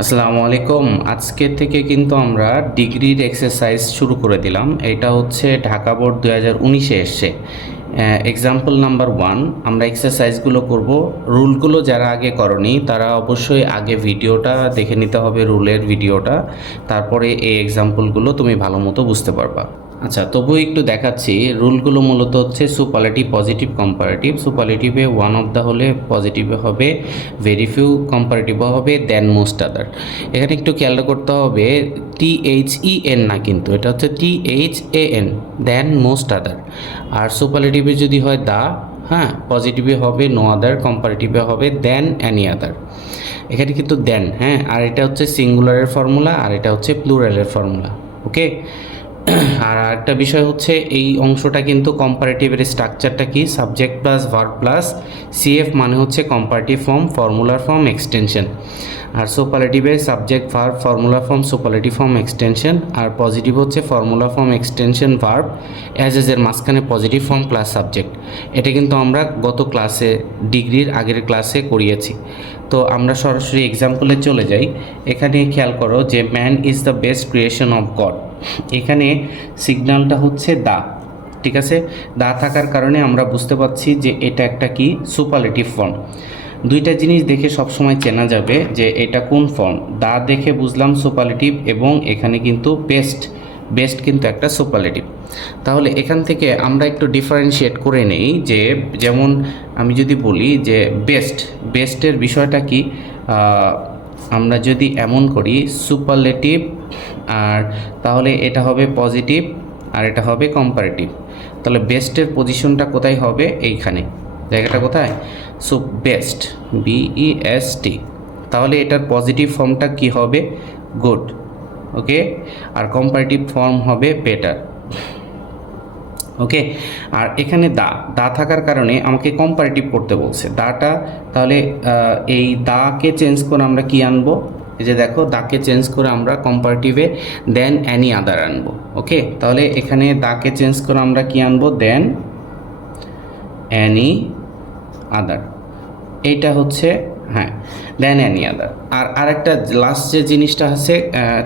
আসসালামু আলাইকুম। আজকে থেকে কিন্তু আমরা ডিগ্রির এক্সারসাইজ শুরু করে দিলাম। এটা হচ্ছে ঢাকা বোর্ড 2019-এ এসছে। এক্সাম্পল নাম্বার 1 আমরা এক্সারসাইজগুলো করব। রুলগুলো যারা আগে করনি তারা অবশ্যই আগে ভিডিওটা দেখে নিতে হবে, রুলের ভিডিওটা, তারপরে এই এক্সাম্পলগুলো তুমি ভালো মতো বুঝতে পারবা। আচ্ছা, তবু একটু দেখাচ্ছি। রুলগুলো মূলত হচ্ছে সুপারলেটিভ, পজিটিভ, কম্পারেটিভ। সুপারলেটিভে ওয়ান অফ দ্য হলে পজিটিভে হবে ভেরি ফিউ, কম্পারেটিভে হবে দেন মোস্ট আদার। এখানে একটু খেয়াল করতে হবে THEN না, কিন্তু এটা হচ্ছে THAN, দেন মোস্ট আদার। আর সুপারলেটিভে যদি হয় দা, হ্যাঁ, পজিটিভে হবে নো আদার, কম্পারেটিভে হবে দেন অ্যানি আদার। এখানে কিন্তু দেন, হ্যাঁ, আর এটা হচ্ছে সিঙ্গুলারের ফর্মুলা আর এটা হচ্ছে প্লুরালের ফর্মুলা। ওকে। আর একটা বিষয় হচ্ছে এই অংশটা কিন্তু কম্পারেটিভের স্ট্রাকচারটা কি, subject plus verb plus CF মানে হচ্ছে কম্পারেটিভ ফর্ম, ফর্মুলার ফর্ম, এক্সটেনশন। আর সুপারলেটিভে subject verb formula form superlative form extension. আর পজিটিভ হচ্ছে ফর্মুলা ফর্ম এক্সটেনশন ভার্ব এর মাঝখানে পজিটিভ ফর্ম প্লাস সাবজেক্ট। এটা কিন্তু আমরা গত ক্লাসে, ডিগ্রির আগের ক্লাসে করিয়েছি। তো আমরা সরাসরি এক্সাম্পলে চলে যাই। এখানে খেয়াল করো যে man is the best creation of god. এখানে সিগন্যালটা হচ্ছে দা, ঠিক আছে। দা থাকার কারণে আমরা বুঝতে পারছি যে এটা একটা কি, সুপারলেটিভ ফর্ম। দুইটা জিনিস দেখে সবসময় চেনা যাবে যে এটা কোন ফর্ম। দা দেখে বুঝলাম সুপারলেটিভ, এবং এখানে কিন্তু বেস্ট, বেস্ট কিন্তু একটা সুপারলেটিভ। তাহলে এখান থেকে আমরা একটু ডিফারেন্সিয়েট করে নেই যে, যেমন আমি যদি বলি যে বেস্ট, বেস্টের বিষয়টা কি, আমরা যদি এমন করি সুপারলেটিভ, আর তাহলে এটা হবে পজিটিভ আর এটা হবে কম্পারেটিভ। তাহলে বেস্টের পজিশনটা কোথায় হবে, এইখানে, জায়গাটা কোথায়, সো বেস্ট, BEST। তাহলে এটার পজিটিভ ফর্মটা কি হবে, গুড। ওকে। আর কম্পারেটিভ ফর্ম হবে বেটার। ওকে। আর এখানে দা, দা থাকার কারণে আমাকে কম্পারেটিভ করতে বলছে দাটা। তাহলে এই দাকে চেঞ্জ করে আমরা কি আনবো, এই যে দেখো, দাকে চেঞ্জ করে আমরা কম্পারেটিভে দেন অ্যানি আদার আনবো। ওকে। তাহলে এখানে দাকে চেঞ্জ করে আমরা কি আনবো, দেন অ্যানি আদার। এইটা হচ্ছে, হ্যাঁ, দেন অ্যানি আদার। আর আরেকটা লাস্ট যে জিনিসটা আছে,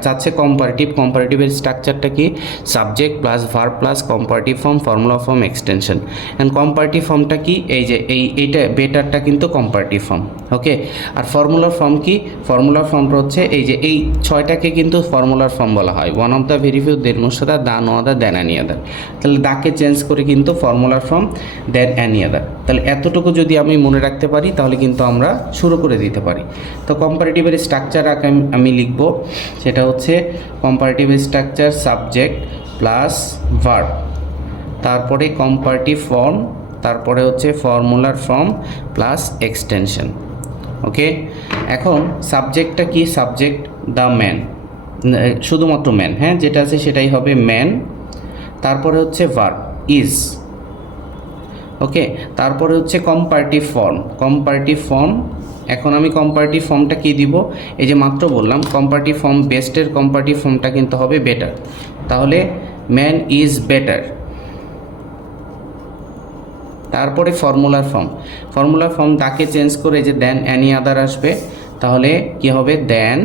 চাচ্ছে কম্পারেটিভ। কম্পারেটিভের স্ট্রাকচারটা কি, subject plus verb plus comparative form, formula form, extension. And comparative ফর্মটা কি, এই যে এইটা বেটারটা কিন্তু কম্পারেটিভ ফর্ম। ওকে। আর ফর্মুলার ফর্ম কি, ফর্মুলার ফর্মটা হচ্ছে এই যে এই ছয়টাকে কিন্তু ফর্মুলার ফর্ম বলা হয়। One of the very few, than most other, the no other, than any other. তাহলে দাকে চেঞ্জ করে কিন্তু ফর্মুলার ফর্ম, দেন অ্যানি আদার। তাহলে এতটুকু যদি আমি মনে রাখতে পারি তাহলে কিন্তু আমরা শুরু করে দিতে পারি। তো কম্পারেটিভের স্ট্রাকচার আমি লিখব, সেটা হচ্ছে কম্পারেটিভের স্ট্রাকচার সাবজেক্ট প্লাস ভার্ব, তারপরে কম্পারেটিভ ফর্ম, তারপরে হচ্ছে ফর্মুলার ফর্ম প্লাস এক্সটেনশন। ওকে। এখন সাবজেক্টটা কি, সাবজেক্ট দ্য ম্যান, শুধুমাত্র ম্যান, হ্যাঁ, যেটা আছে সেটাই হবে ম্যান। তারপরে হচ্ছে ভার্ব ইজ। ওকে। তারপরে হচ্ছে কম্পারেটিভ ফর্ম, কম্পারেটিভ ফর্ম। এখন আমি কম্পারেটিভ ফর্মটা কি দিব, এই যে মাত্র বললাম কম্পারেটিভ ফর্ম, বেস্টের কম্পারেটিভ ফর্মটা কিন্তু হবে বেটার। তাহলে ম্যান ইজ বেটার। তারপরে ফর্মুলার ফর্ম, ফর্মুলার ফর্ম তাকে চেঞ্জ করে যে দেন অ্যানি আদার আসবে। তাহলে কি হবে, দেন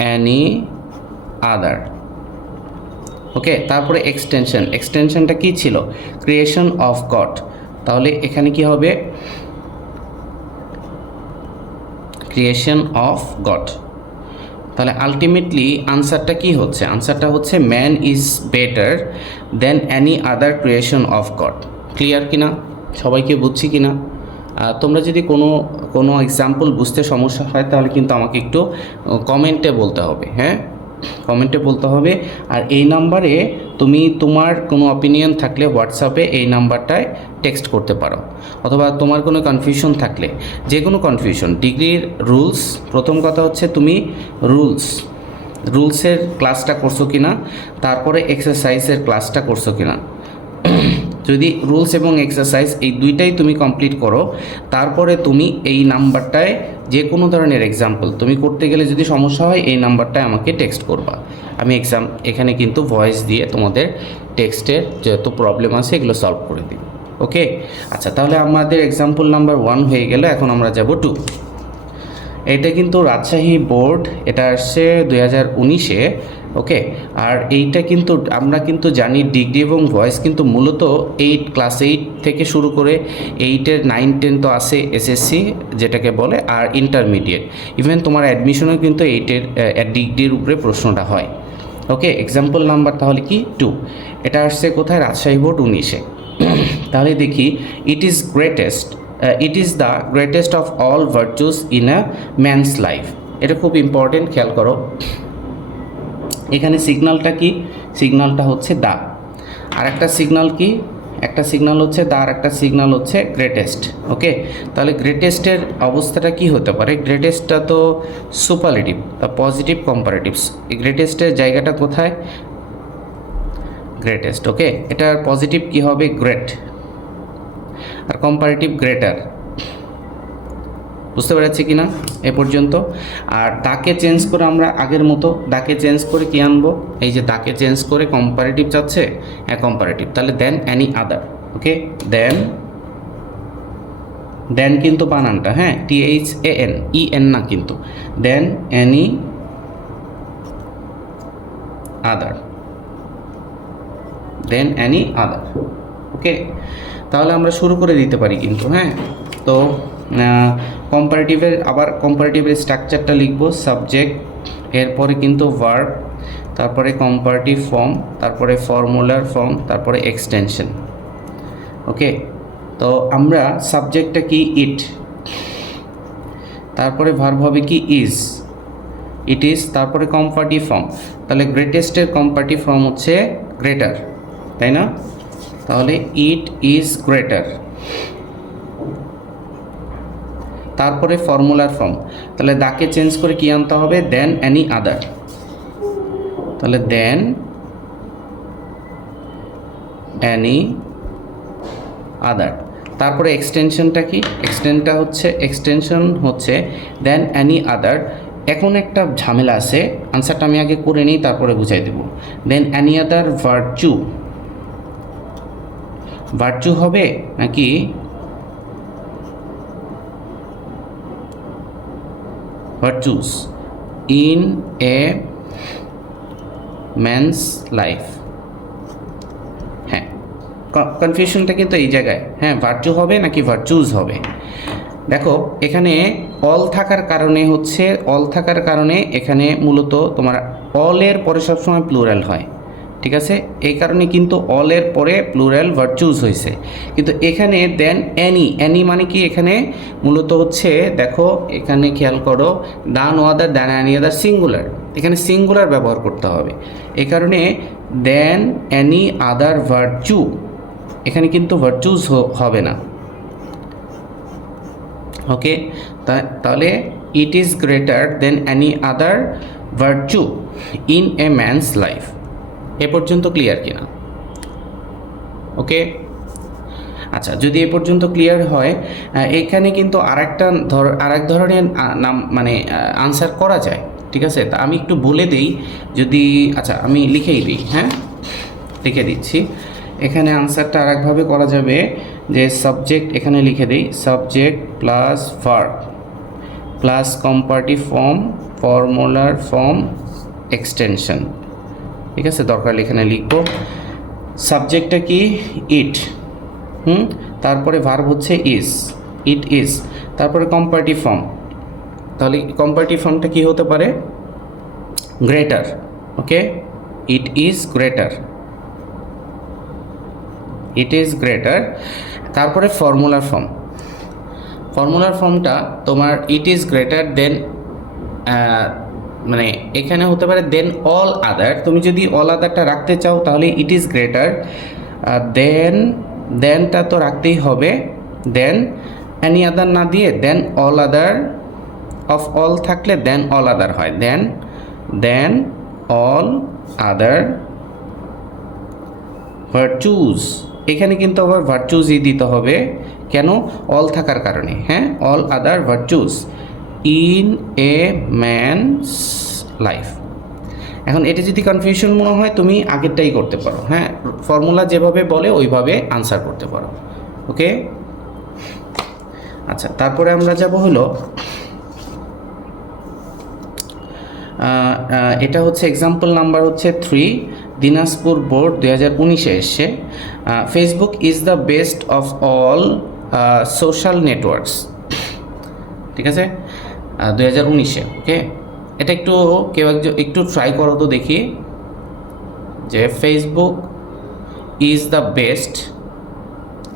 অ্যানি আদার। ওকে। তারপরে এক্সটেনশন, এক্সটেনশনটা কি ছিল, ক্রিয়েশন অফ গড। তাহলে এখানে কি হবে, ক্রিয়েশন অফ গড। তাহলে আলটিমেটলি আনসারটা কি হচ্ছে, আনসারটা হচ্ছে man is better then any other creation of god. Clear কিনা, সবাইকে বুঝছি কিনা? তোমরা যদি কোনো এক্সাম্পল বুঝতে সমস্যা হয় তাহলে কিন্তু আমাকে একটু কমেন্টে বলতে হবে, হ্যাঁ, কমেন্টে বলতে হবে। আর এই নাম্বারে তুমি তোমার কোনো অপিনিয়ন থাকলে হোয়াটসঅ্যাপে এই নাম্বারটায় টেক্সট করতে পারো, অথবা তোমার কোনো কনফিউশন থাকলে, যে কোনো কনফিউশন, ডিগ্রির রুলস, প্রথম কথা হচ্ছে তুমি রুলসের ক্লাসটা করছো কিনা, তারপরে এক্সারসাইজের ক্লাসটা করছো কিনা। যদি রুলস এবং এক্সারসাইজ এই দুইটাই তুমি কমপ্লিট করো, তারপরে তুমি এই নাম্বারটায় যে কোনো ধরনের এক্সাম্পল তুমি করতে গেলে যদি সমস্যা হয় এই নাম্বারটায় আমাকে টেক্সট করবা। আমি এখানে কিন্তু ভয়েস দিয়ে তোমাদের টেক্সটের যত প্রবলেম আছে এগুলো সলভ করে দিই। ওকে। আচ্ছা, তাহলে আমাদের এক্সাম্পল নাম্বার 1 হয়ে গেল। এখন আমরা যাব 2। এটা কিন্তু রাজশাহী বোর্ড, এটা আসছে 2019-এ। ওকে, আর এইটা কিন্তু আমরা কিন্তু জানি ডিগ্রি এবং ভয়েস কিন্তু মূলত ক্লাস 8 থেকে শুরু করে 8-এর 9, 10 তো আছে এসএসসি যেটাকে বলে, আর ইন্টারমিডিয়েট, ইভেন তোমার অ্যাডমিশনও কিন্তু 8-এর ডিগ্রির উপরে প্রশ্নটা হয়। ওকে, এক্সাম্পল নাম্বার তাহলে কি 2, এটা আসছে কোথায়? রাজশাহী বোর্ড 19-এ। তাহলে দেখি, it is the greatest of all virtues in a man's life. এটা খুব ইম্পর্টেন্ট, খেয়াল করো। এখানে সিগন্যালটা কি? সিগন্যালটা হচ্ছে দা। আর একটা সিগন্যাল কি? একটা সিগন্যাল হচ্ছে দা, আর একটা সিগন্যাল হচ্ছে গ্রেটেস্ট। ওকে, তাহলে গ্রেটেস্টের অবস্থাটা কি হতে পারে? গ্রেটেস্টটা তো সুপারলেটিভ বা পজিটিভ কম্পারেটিভস। এই গ্রেটেস্টের জায়গাটা কোথায়? গ্রেটেস্ট। ওকে, এটার পজিটিভ কি হবে? গ্রেট। আর কম্পারেটিভ গ্রেটার। বুঝতে পেরেছি কি না এ পর্যন্ত? আর দাকে চেঞ্জ করে আমরা আগের মতো দাকে চেঞ্জ করে কি আনবো? এই যে দাকে চেঞ্জ করে কম্পারেটিভ যাচ্ছে, হ্যাঁ কম্পারেটিভ। তাহলে দেন অ্যানি আদার। ওকে, দেন কিন্তু বানানটা, হ্যাঁ THAN না কিন্তু, দেন অ্যানি আদার, দেন অ্যানি আদার। ওকে, তাহলে আমরা শুরু করে দিতে পারি কিন্তু। হ্যাঁ, তো কম্পারেটিভের স্ট্রাকচারটা লিখবো। সাবজেক্ট, এরপরে কিন্তু ভার্ব, তারপরে কম্পারেটিভ ফর্ম, তারপরে ফর্মুলার ফর্ম, তারপরে এক্সটেনশন। ওকে, তো আমরা সাবজেক্টটা কি? ইট। তারপরে ভার্ব হবে কি? It is. তারপরে কম্পারেটিভ ফর্ম, তাহলে গ্রেটেস্টের কম্পারেটিভ ফর্ম হচ্ছে গ্রেটার, তাই না? তাহলে ইট ইজ গ্রেটার। তারপরে ফর্মুলার ফর্ম, তাহলে দাকে চেঞ্জ করে কি আনতে হবে? দেন অ্যানি আদার। তাহলে দেন অ্যানি আদার। তারপরে এক্সটেনশনটা কি? এক্সটেনশন হচ্ছে দেন অ্যানি আদার। এখন একটা ঝামেলা আছে, আনসারটা আমি আগে করে নিই, তারপরে বুঝাই দেব। দেন অ্যানি আদার ভার্চু হবে নাকি virtues in a man's life? হ্যাঁ, কনফিউশনটা কিন্তু এই জায়গায়। হ্যাঁ, ভার্চু হবে নাকি ভার্চুস হবে? দেখো, এখানে অল থাকার কারণে এখানে মূলত তোমার অলের পরে সবসময় প্লুরাল হয়, ঠিক আছে? এই কারণে কিন্তু অলের পরে প্লুরাল ভার্চুস হয়েছে। কিন্তু এখানে দেন অ্যানি মানে কি? এখানে মূলত হচ্ছে, দেখো এখানে খেয়াল করো, দান ওয়াদার, দেন অ্যানি আদার সিঙ্গুলার, এখানে সিঙ্গুলার ব্যবহার করতে হবে। এই কারণে দেন অ্যানি আদার ভার্চু, এখানে কিন্তু ভার্চুস হবে না। ওকে, তাহলে it is greater than any other virtue in a man's life. এ পর্যন্ত ক্লিয়ার কিনা? ওকে, আচ্ছা, যদি এ পর্যন্ত ক্লিয়ার হয়, এখানে কিন্তু আরেক ধরনের নাম মানে আনসার করা যায়, ঠিক আছে? তা আমি একটু বলে দিই, যদি আচ্ছা আমি লিখেই দিই। হ্যাঁ, লিখে দিচ্ছি। এখানে আনসারটা আরেকভাবে করা যাবে, যে সাবজেক্ট এখানে লিখে দিই, subject plus verb plus comparative form, ফর্মুলার ফর্ম, এক্সটেনশন। ঠিক আছে, দরকার এখানে লিখবো। সাবজেক্টটা কি? ইট। তারপরে ভার্ব হচ্ছে ইট ইজ। তারপরে কম্পারেটিভ ফর্ম, তাহলে কম্পারেটিভ ফর্মটা কি হতে পারে? Greater. Okay, it is greater, it is greater. তারপরে ফর্মুলার ফর্মটা তোমার ইট ইজ গ্রেটার দেন, মানে এখানে হতে পারে দেন অল আদার। তুমি যদি অল আদারটা রাখতে চাও তাহলে ইট ইজ গ্রেটার, দেনটা তো রাখতেই হবে, দেন অ্যানি আদার না দিয়ে দেন অল আদার, অফ অল থাকলে দেন অল আদার হয়, দেন অল আদার ভার্চুস। এখানে কিন্তু আবার ভার্চুসই দিতে হবে, কেন? অল থাকার কারণে। হ্যাঁ, all other virtues in a man's life. এখন এটা যদি কনফিউশন মনে হয়, তুমি আগেরটাই করতে পারো। হ্যাঁ, ফর্মুলা যেভাবে বলে ওইভাবে আনসার করতে পারো। ওকে, আচ্ছা, তারপরে আমরা যাব হলো এটা হচ্ছে এক্সাম্পল নাম্বার হচ্ছে 3, দিনাজপুর বোর্ড 2019-এ এসছে। Facebook is the best of all social networks, ঠিক আছে, 2019-এ। ওকে, এটা একটু কেউ একটু ট্রাই করো তো দেখি, যে ফেসবুক ইজ দ্য বেস্ট,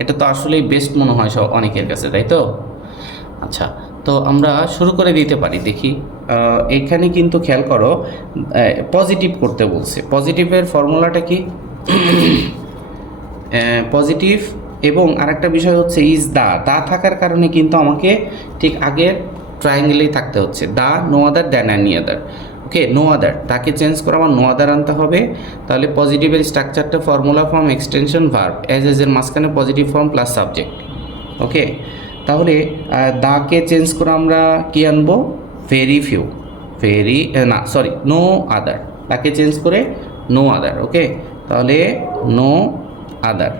এটা তো আসলেই বেস্ট মনে হয় সব অনেকের কাছে, তাই তো? আচ্ছা, তো আমরা শুরু করে দিতে পারি, দেখি। এখানে কিন্তু খেয়াল করো, পজিটিভ করতে বলছে। পজিটিভের ফর্মুলাটা কি? পজিটিভ, এবং আরেকটা বিষয় হচ্ছে ইজ দা থাকার কারণে কিন্তু আমাকে ঠিক আগের ট্রায়াঙ্গেলেই থাকতে হচ্ছে, দা, no other, than any other. Okay, no other, তাকে চেঞ্জ করে আমার নো আদার আনতে হবে। তাহলে পজিটিভের স্ট্রাকচারটা ফর্মুলা ফর্ম এক্সটেনশন ভার্ব, এর মাঝখানে পজিটিভ ফর্ম প্লাস সাবজেক্ট। ওকে, তাহলে দাকে চেঞ্জ করে আমরা কি আনবো? ভেরি ফিউ, নো আদার, তাকে চেঞ্জ করে নো আদার। ওকে, তাহলে নো আদার।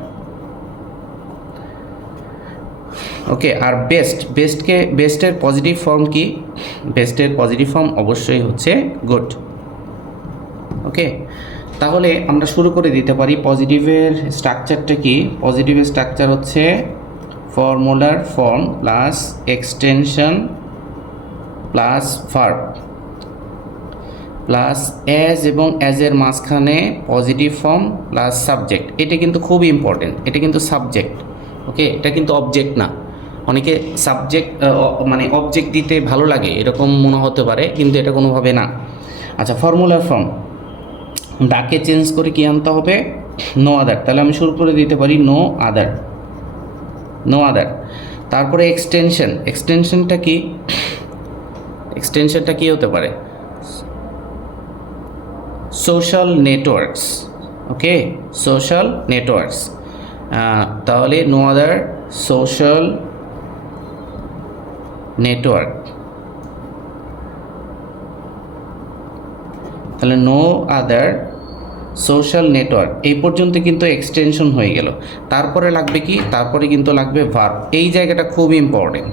ওকে, আর বেস্টের পজিটিভ ফর্ম কি? বেস্টের পজিটিভ ফর্ম অবশ্যই হচ্ছে গুড। ওকে, তাহলে আমরা শুরু করে দিতে পারি। পজিটিভের স্ট্রাকচারটা কি? পজিটিভের স্ট্রাকচার হচ্ছে ফর্মুলার form plus extension plus verb plus as, এবং অ্যাজের মাঝখানে পজিটিভ ফর্ম প্লাস সাবজেক্ট। এটা কিন্তু খুব ইম্পর্টেন্ট, এটা কিন্তু সাবজেক্ট। ওকে, এটা কিন্তু অবজেক্ট না। অনেকে সাবজেক্ট মানে অবজেক্ট দিতে ভালো লাগে এরকম মনে হতে পারে, কিন্তু এটা কোনোভাবে না। আচ্ছা, ফর্মুলার ফর্ম, ডাকে চেঞ্জ করে কি আনতে হবে? No other. তাহলে আমি শুরু করে দিতে পারি নো আদার, নো আদার। তারপরে এক্সটেনশনটা কি? এক্সটেনশনটা কি হতে পারে? Social networks. Okay, social networks. তাহলে নো আদার সোশ্যাল নেটওয়ার্ক, তাহলে নো আদার সোশ্যাল নেটওয়ার্ক। এই পর্যন্ত কিন্তু এক্সটেনশন হয়ে গেল। তারপরে লাগবে কি? তারপরে কিন্তু লাগবে ভার্ব। এই জায়গাটা খুব ইম্পর্টেন্ট।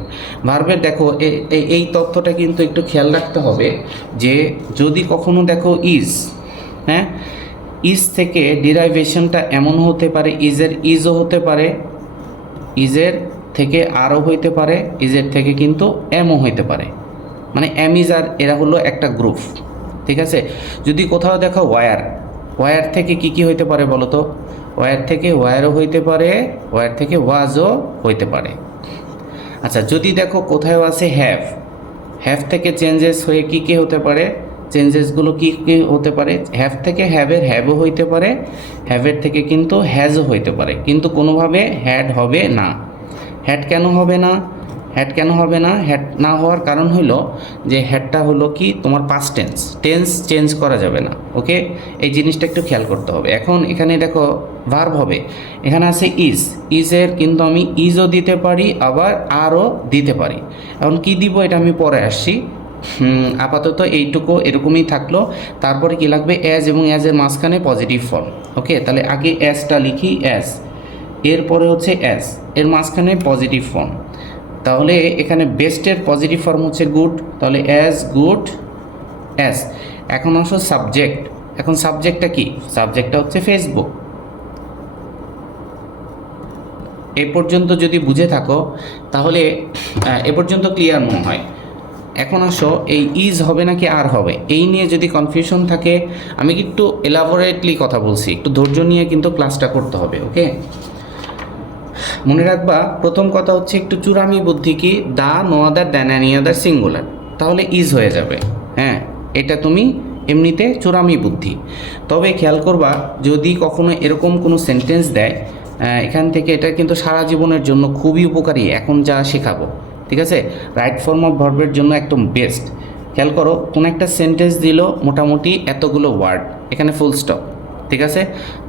ভার্বের দেখো এই তথ্যটা কিন্তু একটু খেয়াল রাখতে হবে, যে যদি কখনো দেখো ইজ, হ্যাঁ, ইজ থেকে ডিরাইভেশনটা এমন হতে পারে, ইজের ইজও হতে পারে, ইজের থেকে আরও হইতে পারে, ইজের থেকে কিন্তু এমও হইতে পারে। মানে এম ইজ আর এরা হলো একটা গ্রুপ, ঠিক আছে। যদি কোথাও দেখো ওয়ার থেকে কি হইতে পারে বলো তো? ওয়ার থেকে ওয়ারও হইতে পারে, ওয়ার থেকে ওয়াজও হইতে পারে। আচ্ছা, যদি দেখো কোথাও আছে হ্যাভ থেকে চেঞ্জেস হয়ে কি হতে পারে? চেঞ্জেসগুলো কি হতে পারে? হ্যাভ থেকে হ্যাভের হ্যাভও হইতে পারে, হ্যাভের থেকে কিন্তু হ্যাজও হইতে পারে, কিন্তু কোনোভাবে হ্যাড হবে না। হ্যাড কেন হবে না? হ্যাড না হওয়ার কারণ হলো যে হ্যাডটা হলো কি তোমার পাস্ট টেন্স চেঞ্জ করা যাবে না। ওকে, এই জিনিসটা একটু খেয়াল করতে হবে। এখন এখানে দেখো ভার্ব হবে, এখানে আছে ইজের কিন্তু আমি ইজও দিতে পারি, আবার আরও দিতে পারি। এখন কি দিব এটা আমি পরে আসছি। আপাতত এইটুকু এরকমই থাকলো। তারপরে কি লাগবে? অ্যাজ, এবং অ্যাজের মাঝখানে পজিটিভ ফর্ম। ওকে, তাহলে আগে অ্যাজটা লিখি, অ্যাজ, এরপরে হচ্ছে অ্যাজ, এর মাঝখানে পজিটিভ ফর্ম। তাহলে এখানে বেস্টের পজিটিভ ফর্ম হচ্ছে গুড, তাহলে অ্যাজ গুড অ্যাজ। এখন আসো সাবজেক্ট। এখন সাবজেক্টটা কি? সাবজেক্টটা হচ্ছে ফেসবুক। এ পর্যন্ত যদি বুঝে থাকো তাহলে এ পর্যন্ত ক্লিয়ার মনে হয়। এখন আসো এই ইজ হবে নাকি আর হবে, এই নিয়ে যদি কনফিউশন থাকে, আমি একটু এলাবোরেটলি কথা বলছি, একটু ধৈর্য নিয়ে কিন্তু ক্লাসটা করতে হবে। ওকে, মনে রাখবা প্রথম কথা হচ্ছে একটু চূড়ামি বুদ্ধি কি, দা, no other, than any other singular, তাহলে ইজ হয়ে যাবে। হ্যাঁ, এটা তুমি এমনিতে চূড়ামি বুদ্ধি। তবে খেয়াল করবা যদি কখনো এরকম কোনো সেন্টেন্স দেয়, এখান থেকে এটা কিন্তু সারা জীবনের জন্য খুবই উপকারী, এখন যা শেখাবো, ঠিক আছে। রাইট ফর্ম অফ ভার্বের জন্য একদম বেস্ট। খেয়াল করো, কোন একটা সেন্টেন্স দিল মোটামুটি এতগুলো ওয়ার্ড, এখানে ফুল স্টপ, ঠিক আছে।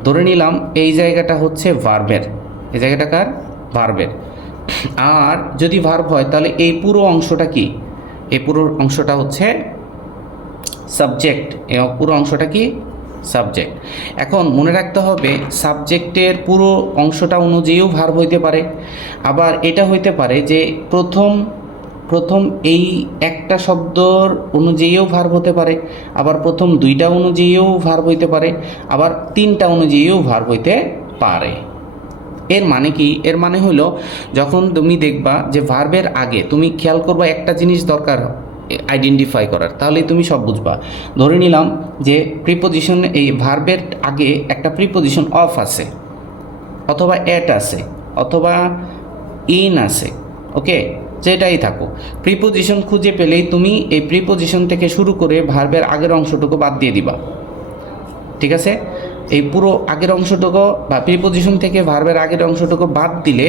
ধরে নিলাম এই জায়গাটা হচ্ছে ভার্বের, এই জায়গাটা কার? ভার্বের। আর যদি ভার্ব হয় তাহলে এই পুরো অংশটা কি? এই পুরো অংশটা হচ্ছে সাবজেক্ট, এই পুরো অংশটা কি? সাবজেক্ট। এখন মনে রাখতে হবে সাবজেক্টের পুরো অংশটা অনুযায়ীও ভার্ব হইতে পারে, আবার এটা হইতে পারে যে প্রথম এই একটা শব্দর অনুযায়ীও ভার্ব হতে পারে, আবার প্রথম দুইটা অনুযায়ীও ভার্ব হইতে পারে, আবার তিনটা অনুযায়ীও ভার্ব হইতে পারে। এর মানে কি? এর মানে হলো যখন তুমি দেখবা যে ভার্বের আগে তুমি খেয়াল করবা একটা জিনিস দরকার আইডেন্টিফাই করার, তাহলেই তুমি সব বুঝবা। ধরে নিলাম যে প্রিপোজিশন, এই ভার্বের আগে একটা প্রিপোজিশন অফ আছে, অথবা এট আছে, অথবা ইন আছে, ওকে, যেটাই থাকো, প্রিপোজিশন খুঁজে পেলেই তুমি এই প্রিপোজিশন থেকে শুরু করে ভার্বের আগের অংশটুকু বাদ দিয়ে দিবা। ঠিক আছে? এই পুরো আগের অংশটুকু বা প্রিপোজিশন থেকে ভার্বের আগের অংশটুকু বাদ দিলে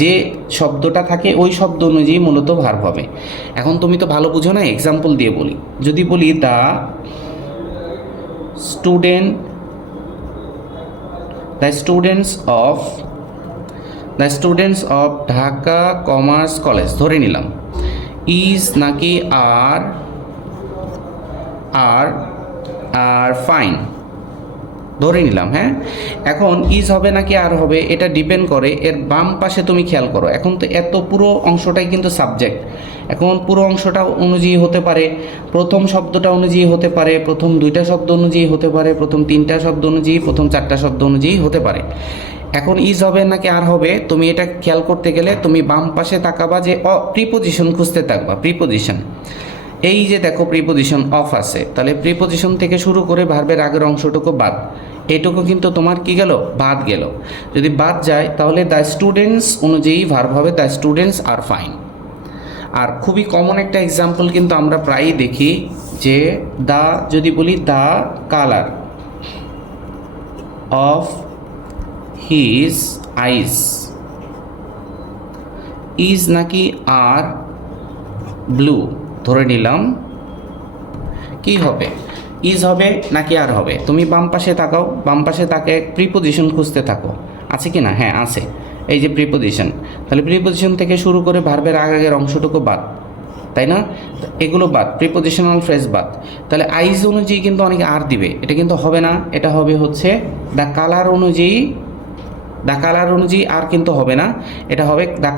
যে শব্দটা থাকে ওই শব্দ অনুযায়ী মূলত ভার্ব হবে। এখন তুমি তো ভালো বুঝো না, এক্সাম্পল দিয়ে বলি। যদি বলি the students of Dhaka commerce college, ধরে নিলাম, ইজ নাকি আর ফাইন, ধরে নিলাম। হ্যাঁ, এখন ইজ হবে নাকি আর হবে এটা ডিপেন্ড করে এর বাম পাশে। তুমি খেয়াল করো, এখন তো এত পুরো অংশটাই কিন্তু সাবজেক্ট। এখন পুরো অংশটা অনুযায়ী হতে পারে, প্রথম শব্দটা অনুযায়ী হতে পারে, প্রথম দুইটা শব্দ অনুযায়ী হতে পারে, প্রথম তিনটা শব্দ অনুযায়ী, প্রথম চারটা শব্দ অনুযায়ী হতে পারে। এখন ইজ হবে নাকি আর হবে, তুমি এটা খেয়াল করতে গেলে তুমি বাম পাশে তাকাবা, যে প্রিপোজিশন খুঁজতে থাকবা। প্রিপোজিশন, এই যে দেখো প্রিপোজিশন অফ আছে, তাহলে প্রিপোজিশন থেকে শুরু করে ভার্বের আগের অংশটুকু বাদ, এটুকু কিন্তু তোমার কি গেল? বাদ গেল। যদি বাদ যায় তাহলে দ্য স্টুডেন্টস অনুযায়ী ভার্ব হবে দ্য স্টুডেন্টস আর ফাইন। আর খুবই কমন একটা এক্সাম্পল কিন্তু আমরা প্রায়ই দেখি, যে যদি বলি the colour of his eyes is নাকি আর ব্লু, ধরে নিলাম, কি হবে? ইজ হবে নাকি আর হবে? তুমি বাম পাশে তাকাও, বাম পাশে তাকে প্রিপোজিশন খুঁজতে থাকো, আছে কি না? হ্যাঁ আছে, এই যে প্রিপোজিশন। তাহলে প্রিপোজিশন থেকে শুরু করে ভার্বের আগের অংশটুকু বাদ, তাই না? এগুলো বাদ, প্রিপোজিশনাল ফ্রেজ বাদ। তাহলে আইজ অনুযায়ী কিন্তু অনেকে আর দিবে, এটা কিন্তু হবে না। এটা হবে হচ্ছে দ্য কালার অনুযায়ী, আর কিন্তু হবে না, এটা হবে দ্য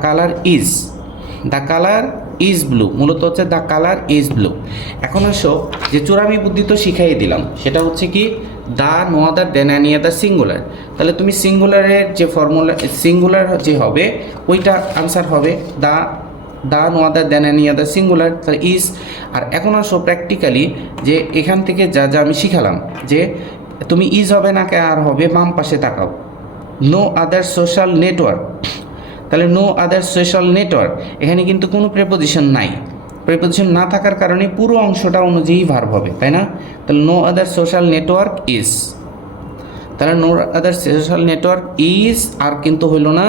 কালার ইজ ব্লু, মূলত হচ্ছে দ্য কালার ইজ ব্লু। এখন আসো, যে চোরামি বুদ্ধি তো শিখাই দিলাম, সেটা হচ্ছে কি the no other than any other singular. তাহলে তুমি সিঙ্গুলারের যে ফর্মুলা, সিঙ্গুলার যে হবে ওইটা আনসার হবে the no other than any other singular, তাহলে ইজ। আর এখন আসো প্র্যাকটিক্যালি, যে এখান থেকে যা আমি শিখালাম, যে তুমি ইজ হবে নাকি আর হবে, বাম পাশে তাকাও, নো আদার সোশ্যাল নেটওয়ার্ক। তাহলে নো আদার সোশ্যাল নেটওয়ার্ক, এখানে কিন্তু কোনো প্রিপোজিশন নাই। প্রিপোজিশন না থাকার কারণে পুরো অংশটা অনুযায়ী ভার্ব হবে, তাই না? তাহলে no other social network is, তাহলে no other social network is, আর কিন্তু হইল না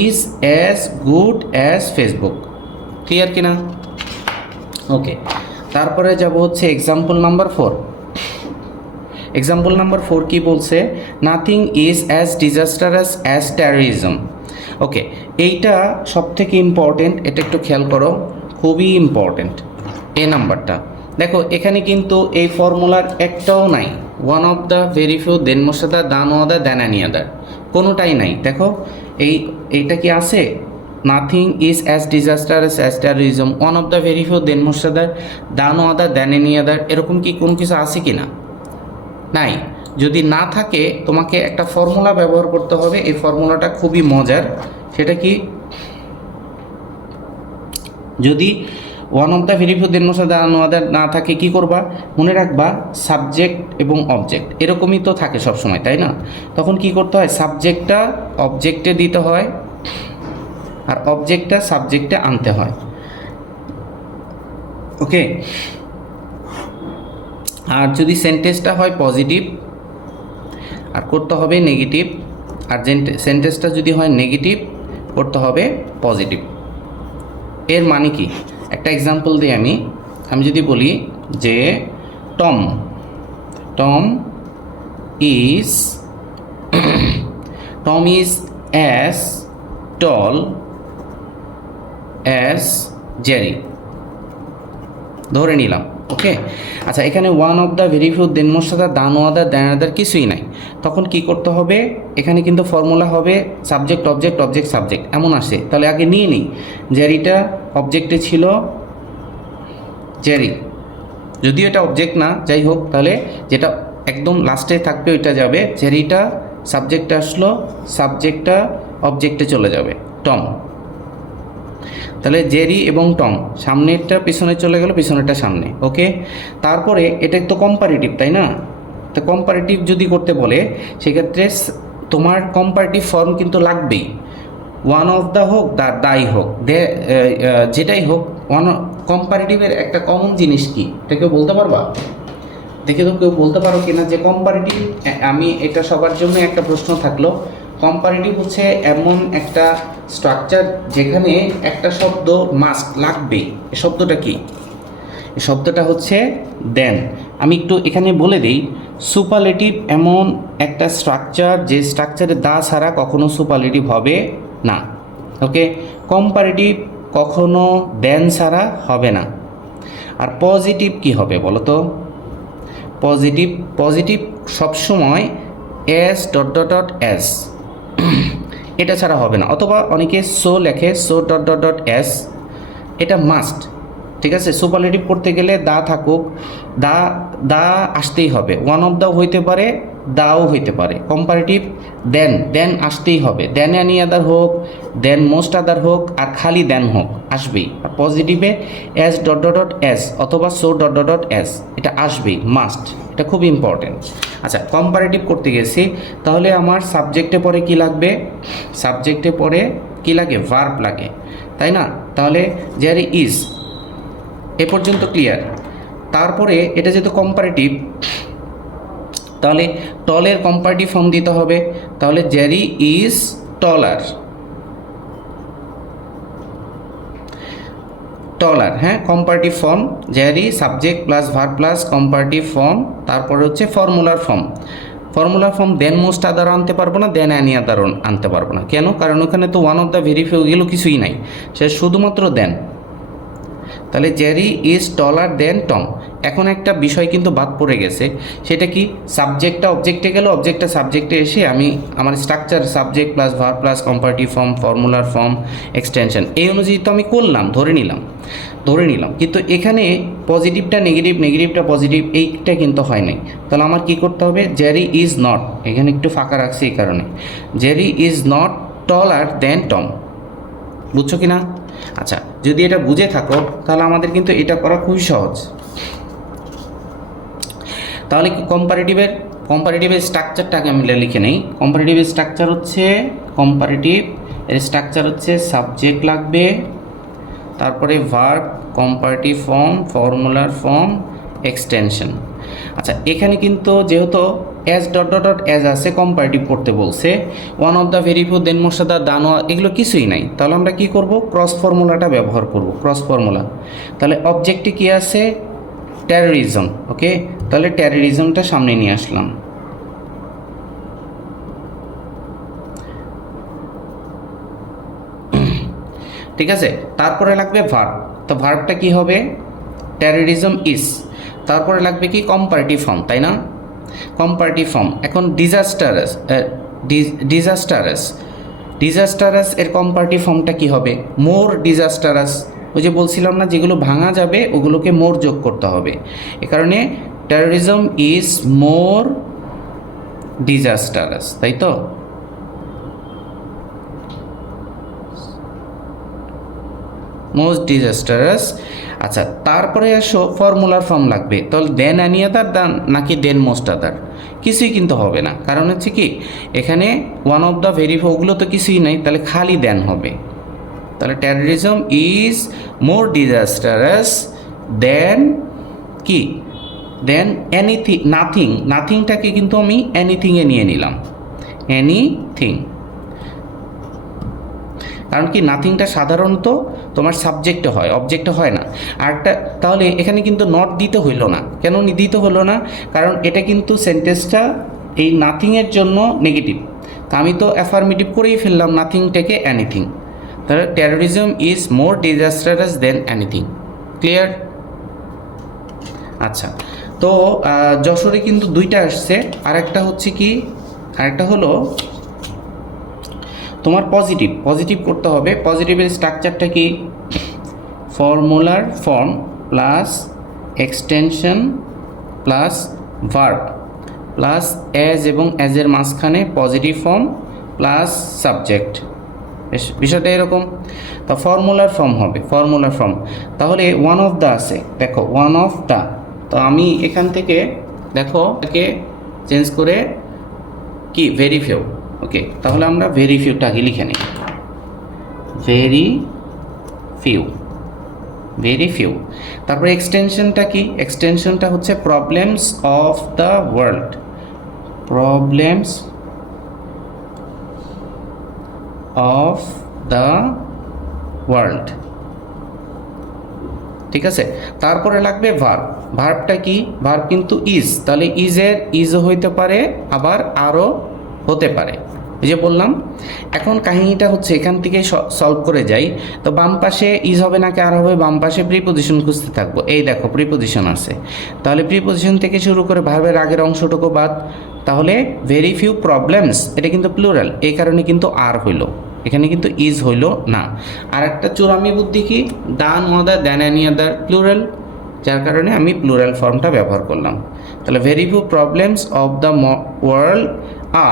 is as good as Facebook. Clear কিনা? ওকে, তারপরে যাব হচ্ছে এক্সাম্পল নাম্বার 4। এক্সাম্পল নাম্বার 4 কি বলছে? Nothing is as disastrous as terrorism. Okay, এইটা সব থেকে ইম্পর্টেন্ট, এটা একটু খেয়াল করো, খুবই ইম্পর্টেন্ট এই নাম্বারটা। দেখো এখানে কিন্তু এই ফর্মুলার একটাও নাই, one of the very few, than most other, than other, then any আদার, কোনোটাই নাই। দেখো এইটা কি আছে? Nothing is as disastrous as terrorism, one of the very few, than most other, than other, then any আদার, এরকম কি কোনো কিছু আছে কি না? নাই। যদি না থাকে তোমাকে একটা ফর্মুলা ব্যবহার করতে হবে, এই ফর্মুলাটা খুবই মজার। সেটা কি? যদি one of the very few than more সাথে আদার না থাকে, কি করবা? মনে রাখবা সাবজেক্ট এবং অবজেক্ট এরকমই তো থাকে সব সময়, তাই না? তখন কি করতে হয়? সাবজেক্টটা অবজেক্টে দিতে হয়, আর অবজেক্টটা সাবজেক্টে আনতে হয়। ওকে, আর যদি সেন্টেন্সটা হয় পজিটিভ, আর করতে হবে নেগেটিভ, আর সেন্টেন্সটা যদি হয় নেগেটিভ, করতে হবে পজিটিভ। এর মানে কি? একটা এক্সাম্পল দিই আমি যদি বলি যে Tom is as tall as Jerry, ধরে নিলাম। ওকে, আচ্ছা, এখানে one of the very few, than more সাথে, দান ওয়াদার, দেন আদার কিছুই নাই। তখন কি করতে হবে? এখানে কিন্তু ফর্মুলা হবে সাবজেক্ট অবজেক্ট অবজেক্ট সাবজেক্ট, এমন আসে। তাহলে আগে নিয়ে নিই জেরিটা অবজেক্টে ছিল জেরি, যদিও এটা অবজেক্ট না, যাই হোক, তাহলে যেটা একদম লাস্টে থাকবে ওইটা যাবে। জেরিটা সাবজেক্টে আসলো, সাবজেক্টটা অবজেক্টে চলে যাবে টম। তাহলে জেরি এবং টম, সামনেরটা পিছনে চলে গেল, পিছনেরটা সামনে। ওকে, তারপরে এটা তো কম্পারেটিভ, তাই না? তো কম্পারেটিভ যদি করতে বলে সেক্ষেত্রে তোমার কম্পারেটিভ ফর্ম কিন্তু লাগবেই। ওয়ান অফ দ্য হোক, দাই হোক, যেটাই হোক, কম্পারেটিভের একটা কমন জিনিস কি, এটা কেউ বলতে পারবা? দেখে তো কেউ বলতে পারো কিনা যে কম্পারেটিভ, আমি এটা সবার জন্য একটা প্রশ্ন থাকলো। কম্পারেটিভ হচ্ছে এমন একটা স্ট্রাকচার যেখানে একটা শব্দ মাস্ট লাগবেই। এই শব্দটা কি? এই শব্দটা হচ্ছে দেন। আমি একটু এখানে বলে দিই, সুপারলেটিভ এমন একটা স্ট্রাকচার যে স্ট্রাকচারে দা ছাড়া কখনো সুপারলেটিভ হবে না। ওকে, কম্পারেটিভ কখনো দেন ছাড়া হবে না। আর পজিটিভ কি হবে বলো তো? পজিটিভ সবসময় S dot dot dot as, এটা ছাড়া হবে না। অথবা অনেকে সো লেখে, so dot dot dot as, এটা মাস্ট। ঠিক আছে, সুপারলেটিভ করতে গেলে দা থাকুক, দা আসতেই হবে। ওয়ান অফ দাও হইতে পারে, দাও হইতে পারে। কম্পারেটিভ দেন আসতেই হবে, দেন এনি আদার হোক, দেন মোস্ট আদার হোক, আর খালি দেন হোক, আসবেই। আর পজিটিভে as dot dot dot as অথবা so dot dot dot as, এটা আসবেই, মাস্ট। এটা খুব ইম্পর্টেন্ট। আচ্ছা, কম্পারেটিভ করতে গেছি, তাহলে আমার সাবজেক্টে পরে কি লাগবে? সাবজেক্টে পরে কি লাগে? ভার্ব লাগে, তাই না? তাহলে যার ইজ, এ পর্যন্ত ক্লিয়ার। তারপরে এটা যেহেতু কম্পারেটিভ, তাহলে টলের কম্পারেটিভ ফর্ম দিতে হবে। তাহলে জেরি ইজ টলার, হ্যাঁ, comparative form Jerry, subject plus verb plus comparative form. তারপরে হচ্ছে ফর্মুলার ফর্ম দেন মোস্ট আদার আনতে পারবো না, দেন অ্যানি আদার আনতে পারবো না। কেন? কারণ ওখানে তো ওয়ান অফ দ্য ভেরিফাই এগুলো কিছুই নাই, সে শুধুমাত্র দেন। তাহলে Jerry is taller than Tom. এখন একটা বিষয় কিন্তু বাদ পড়ে গেছে, সেটা কি? সাবজেক্টটা অবজেক্টে গেল, অবজেক্টটা সাবজেক্টে এসে আমি আমার structure subject plus verb plus comparative form, ফর্মুলার ফর্ম, এক্সটেনশন, এই অনুযায়ী তো আমি করলাম, ধরে নিলাম। কিন্তু এখানে পজিটিভটা নেগেটিভ, নেগেটিভটা পজিটিভ, এইটা কিন্তু হয় নাই। তাহলে আমার কি করতে হবে? জেরি ইজ নট, এখানে একটু ফাঁকা রাখছি এই কারণে, Jerry is not taller than Tom. বুঝছো কি না? আচ্ছা, যদি এটা বুঝে থাকো তাহলে আমাদের কিন্তু এটা করা খুবই সহজ। তাহলে কম্পারেটিভের স্ট্রাকচারটাকে আমি লিখে নেই। কম্পারেটিভের স্ট্রাকচার হচ্ছে সাবজেক্ট লাগবে, তারপরে ভার্ব, কম্পারেটিভ ফর্ম, ফর্মুলার ফর্ম, এক্সটেনশন। আচ্ছা, এখানে কিন্তু যেহেতু as dot dot dot as আছে, কম্পারেটিভ করতে বলছে, one of the very few, than most other, than other, এগুলো কিছুই নাই। তাহলে আমরা কি করব? ক্রস ফর্মুলাটা ব্যবহার করব, ক্রস ফর্মুলা। তাহলে অবজেক্টে কি আছে? টেরোরিজম। ওকে, তাহলে টেরোরিজমটা সামনে নিয়ে আসলাম। ঠিক আছে, তারপরে লাগবে ভার্ব। তো ভার্বটা কি হবে? Terrorism is. তারপরে লাগবে কি? কম্পারেটিভ ফর্ম, তাই না? Comparative form. এখন ডিজাস্টারাস এর কম্পারেটিভ ফর্মটা কি হবে? মোর ডিজাস্টারাস। ওই যে বলছিলাম না, যেগুলো ভাঙা যাবে ওগুলোকে মোর যোগ করতে হবে। এ কারণে টেরোরিজম ইজ মোর ডিজাস্টারাস, তাই তো? Most disastrous. আচ্ছা, তারপরে আসো ফর্মুলার ফর্ম লাগবে। তাহলে দেন অ্যানি আদার, দান নাকি দেন মোস্ট আদার? কিছুই কিন্তু হবে না, কারণ হচ্ছে কি এখানে ওয়ান অফ দ্য ভেরিফাই, ওগুলো তো কিছুই নাই, তাহলে খালি দেন হবে। তাহলে টেরোরিজম ইজ মোর ডিজাস্টারাস দেন কি? দেন এনিথিং, নাথিংটাকে কিন্তু আমি এনিথিংয়ে নিয়ে নিলাম, এনিথিং। কারণ কি নাথিংটা সাধারণত তোমার সাবজেক্টে হয়, অবজেক্টে হয় না। আরটা তাহলে এখানে কিন্তু নট দিতে হইল না। কেন দিতে হলো না? কারণ এটা কিন্তু সেন্টেন্সটা এই নাথিংয়ের জন্য নেগেটিভ, তা আমি তো অ্যাফার্মেটিভ করেই ফেললাম নাথিংটাকে এনিথিং। তাহলে terrorism is more disastrous than anything. Clear? আচ্ছা, তো যশোরে কিন্তু দুইটা আসছে। আরেকটা হচ্ছে কি? আরেকটা হলো তোমার পজিটিভ করতে হবে। পজিটিভের স্ট্রাকচারটা কি? ফর্মুলার form plus extension plus verb plus as এবং অ্যাজের মাঝখানে পজিটিভ ফর্ম প্লাস সাবজেক্ট। বিষয়টা এরকম। তো ফর্মুলার ফর্ম হবে, ফর্মুলার ফর্ম। তাহলে ওয়ান অফ দ্য আছে, দেখো ওয়ান অফ দ্য। তো আমি এখান থেকে দেখো একে চেঞ্জ করে কি ভেরি ফিউ। ওকে, তাহলে আমরা ভেরি ফিউটা আগে লিখে নিই। Very few, very few. তারপরে এক্সটেনশনটা কি? এক্সটেনশনটা হচ্ছে problems of the world, problems of the world. ঠিক আছে, তারপরে লাগবে ভার্ব। ভার্বটা কি? ভার্ব কিন্তু ইজ, তাহলে ইজও হইতে পারে আবার আরও হতে পারে, এই যে বললাম। এখন কাহিনীটা হচ্ছে এখান থেকে সলভ করে যাই। তো বাম পাশে ইজ হবে নাকি আর হবে? বাম পাশে প্রিপোজিশন খুঁজতে থাকবো। এই দেখো প্রিপোজিশন আছে, তাহলে প্রিপোজিশন থেকে শুরু করে ভার্বের আগের অংশটুকু বাদ। তাহলে ভেরি ফিউ প্রবলেমস, এটা কিন্তু প্লুরাল, এই কারণে কিন্তু আর হইল, এখানে কিন্তু ইজ হইল না। আর একটা চূড়ামি বুদ্ধি কি? দান মদার দ্যান অ্যানি আদার, প্লুরাল, যার কারণে আমি প্লুরাল ফর্মটা ব্যবহার করলাম। তাহলে very few problems of the world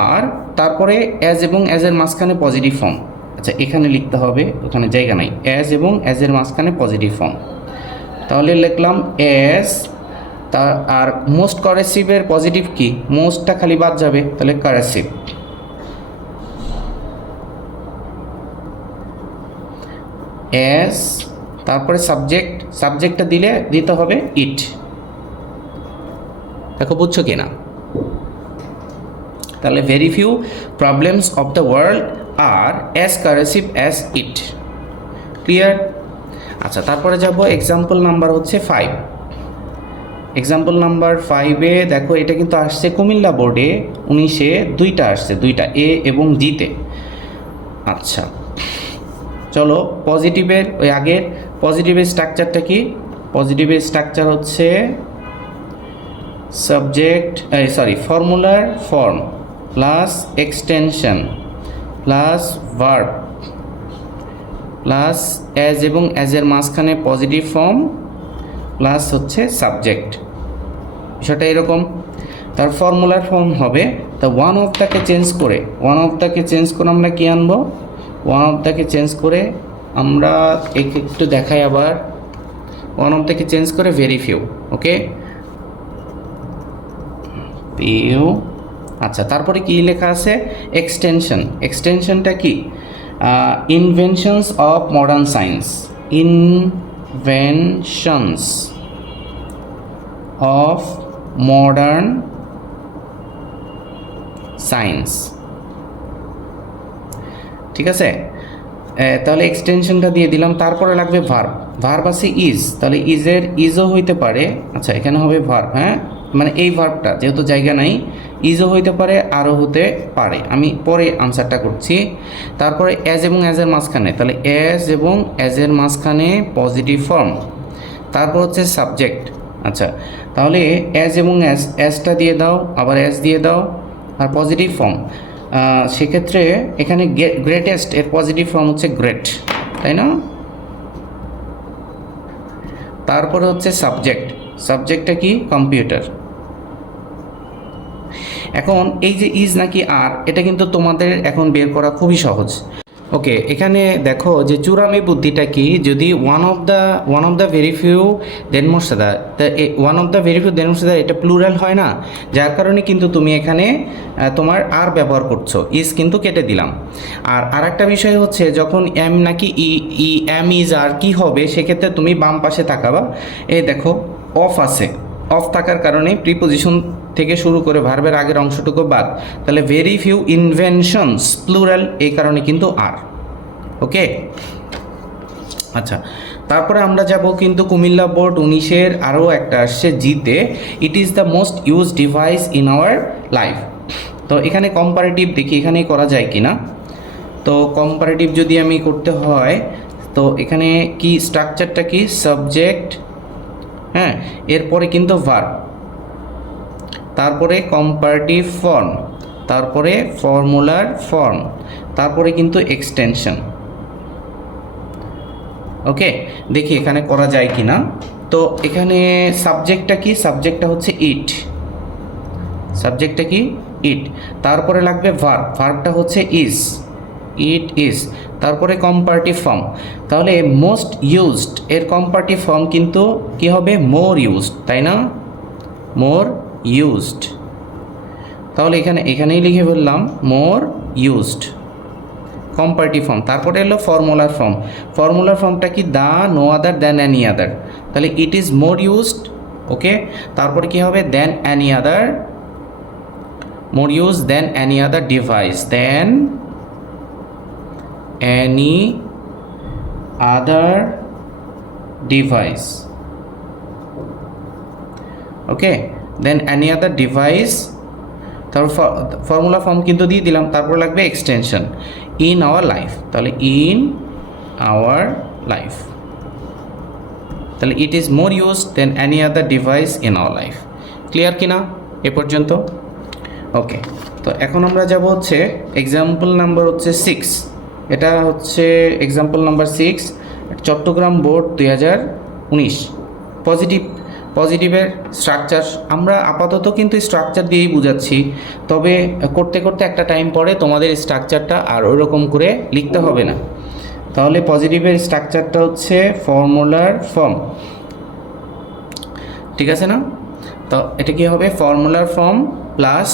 আর তারপরে অ্যাজ এবং অ্যাজের মাঝখানে পজিটিভ ফর্ম। আচ্ছা, এখানে লিখতে হবে, ওখানে জায়গা নাই। অ্যাজ এবং অ্যাজের মাঝখানে পজিটিভ ফর্ম, তাহলে লিখলাম অ্যাজ। তা আর মোস্ট কারেসিভের পজিটিভ কি? মোস্টটা খালি বাদ যাবে, তাহলে কারেসিভ। অ্যাজ, তারপরে সাবজেক্ট, সাবজেক্টটা দিতে হবে ইট। দেখো বুঝছো কিনা? তাহলে very few problems of the world আর as corrosive as it. Clear? আচ্ছা, তারপরে যাব এক্সাম্পল নাম্বার হচ্ছে 5। এক্সাম্পল নাম্বার 5-এ দেখো, এটা কিন্তু আসছে কুমিল্লা বোর্ডে 19-এ, দুইটা আসছে, দুইটা এ এবং জিতে। আচ্ছা চলো, পজিটিভের ওই আগের পজিটিভের স্ট্রাকচারটা কি? পজিটিভের স্ট্রাকচার হচ্ছে সাবজেক্ট, ফর্মুলার form plus extension plus verb plus as এবং অ্যাজের মাঝখানে পজিটিভ ফর্ম প্লাস হচ্ছে সাবজেক্ট। বিষয়টা এরকম। তার ফর্মুলার ফর্ম হবে, তা ওয়ান অফ দ্যাকে চেঞ্জ করে, ওয়ান অফ দ্যাকে চেঞ্জ করে আমরা কি আনবো? ওয়ান অফ দ্যাকে চেঞ্জ করে আমরা একটু দেখাই আবার। ওয়ান অফ দ্যাকে চেঞ্জ করে ভেরি ফিউ। ওকে, ফিউ। আচ্ছা, তারপরে কি লেখা আছে? এক্সটেনশন। এক্সটেনশনটা কি? Inventions of modern science, inventions of modern science. ঠিক আছে, তাহলে এক্সটেনশনটা দিয়ে দিলাম। তারপরে লাগবে ভার্ব। ভার্ব আছে ইজ, তাহলে ইজও হইতে পারে। আচ্ছা, এখানে হবে ভার্ব, হ্যাঁ, মানে এই ভার্বটা যেহেতু জায়গা নাই, ইজও হইতে পারে আরও হতে পারে, আমি পরে আনসারটা করছি। তারপরে অ্যাজ এবং অ্যাজের মাঝখানে, তাহলে অ্যাজ এবং অ্যাজের মাঝখানে পজিটিভ ফর্ম। তারপর হচ্ছে সাবজেক্ট। আচ্ছা, তাহলে অ্যাজ এবং অ্যাজটা দিয়ে দাও, আবার অ্যাজ দিয়ে দাও, আর পজিটিভ ফর্ম। সেক্ষেত্রে এখানে গ্রেটেস্ট এর পজিটিভ ফর্ম হচ্ছে গ্রেট, তাই না? তারপরে হচ্ছে সাবজেক্ট। সাবজেক্টটা কি? কম্পিউটার। এখন এই যে ইজ নাকি আর, এটা কিন্তু তোমাদের এখন বের করা খুবই সহজ। ওকে, এখানে দেখো যে চূড়ামি বুদ্ধিটা কি? যদি one of the very few than most other, one of the very few than most other, এটা প্লুরাল হয় না, যার কারণে কিন্তু তুমি এখানে তোমার আর ব্যবহার করছো, ইজ কিন্তু কেটে দিলাম। আর আরেকটা বিষয় হচ্ছে, যখন এম নাকি এম ইজ আর কি হবে, সেক্ষেত্রে তুমি বাম পাশে তাকাবা। এই দেখো অফ আছে, অফ থাকার কারণে প্রিপোজিশন থেকে শুরু করে ভার্বের আগের অংশটুকু বাদ, তাহলে ভেরি ফিউ ইনভেনশনস প্লুরাল, এই কারণে কিন্তু আর। ওকে, আচ্ছা, তারপরে আমরা যাব কিন্তু কুমিল্লা বোর্ড 19-এর আরও একটা আসছে জিতে, it is the most use device in our life. তো এখানে কম্পারেটিভ দেখি এখানে করা যায় কি না। তো কম্পারেটিভ যদি আমি করতে হয়, তো এখানে কি স্ট্রাকচারটা কি? সাবজেক্ট, হ্যাঁ, এরপরে কিন্তু ভার্ব, তারপরে কম্পারেটিভ ফর্ম, তারপরে ফর্মুলার ফর্ম, তারপরে কিন্তু এক্সটেনশন। ওকে, দেখি এখানে করা যায় কি না। তো এখানে সাবজেক্টটা কি, সাবজেক্টটা হচ্ছে ইট, সাবজেক্টটা কি ইট, তারপরে লাগবে ভার্ব, ভার্বটা হচ্ছে ইজ, ইট ইজ, তারপরে কম্পারেটিভ ফর্ম। তাহলে মোস্ট ইউজড এর কম্পারেটিভ ফর্ম কিন্তু কি হবে, মোর ইউজড, তাই না, মোর ইউজড। তাহলে এখানেই লিখে ফেললাম মোর ইউজড কম্পারেটিভ ফর্ম। তারপরে এলো ফর্মুলার ফর্ম, ফর্মুলার ফর্মটা কি, the, no other, than any other. তাহলে it is more used, okay, তারপরে কি হবে, than any other, more used than any other device, than any other device, okay, then any other device। তারপর ফর্মুলা ফর্ম কিন্তু দিয়ে দিলাম, তারপর লাগবে এক্সটেনশন, ইন আওয়ার লাইফ, তাহলে ইন আওয়ার লাইফ, তাহলে it is more used than any other device in our life. Clear কিনা এ পর্যন্ত? ওকে, তো এখন আমরা যাব হচ্ছে এক্সাম্পল নাম্বার হচ্ছে 6, এটা হচ্ছে এক্সাম্পল নাম্বার 6, চট্টগ্রাম বোর্ড 2019, পজিটিভের স্ট্রাকচার। আমরা আপাতত কিন্তু স্ট্রাকচার দিয়েই বুঝাচ্ছি, তবে করতে করতে একটা টাইম পরে তোমাদের স্ট্রাকচারটা আর ওরকম করে লিখতে হবে না। তাহলে পজিটিভের স্ট্রাকচারটা হচ্ছে ফর্মুলার ফর্ম, ঠিক আছে না? তো এটা কি হবে, ফর্মুলার ফর্ম প্লাস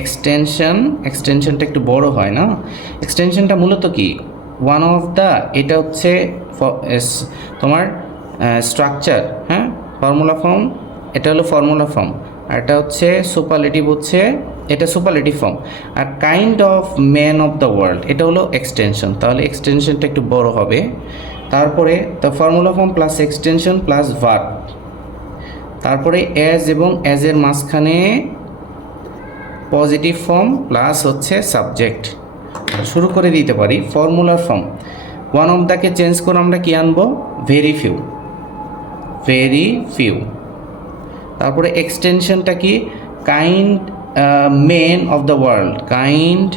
এক্সটেনশন, এক্সটেনশনটা একটু বড় হয় না, এক্সটেনশনটা মূলত কি, ওয়ান অফ দ্য, এটা হচ্ছে তোমার স্ট্রাকচার, হ্যাঁ, ফর্মুলা ফর্ম, এটা হলো ফর্মুলা ফর্ম, আর এটা হচ্ছে সুপারলেটিভ, হচ্ছে এটা superlative form, R kind of man of the world এটা হলো এক্সটেনশন। তাহলে এক্সটেনশনটা একটু বড় হবে। তারপরে the formula form plus extension plus verb, তারপরে অ্যাজ এবং অ্যাজের মাঝখানে পজিটিভ ফর্ম প্লাস হচ্ছে সাবজেক্ট। শুরু করে দিতে পারি ফর্মুলার ফর্ম, ওয়ান অফ দ্যাকে চেঞ্জ করে আমরা কি আনবো, ভেরি ফিউ, ভেরি ফিউ। তারপরে এক্সটেনশনটা কি, kind men of the world, kind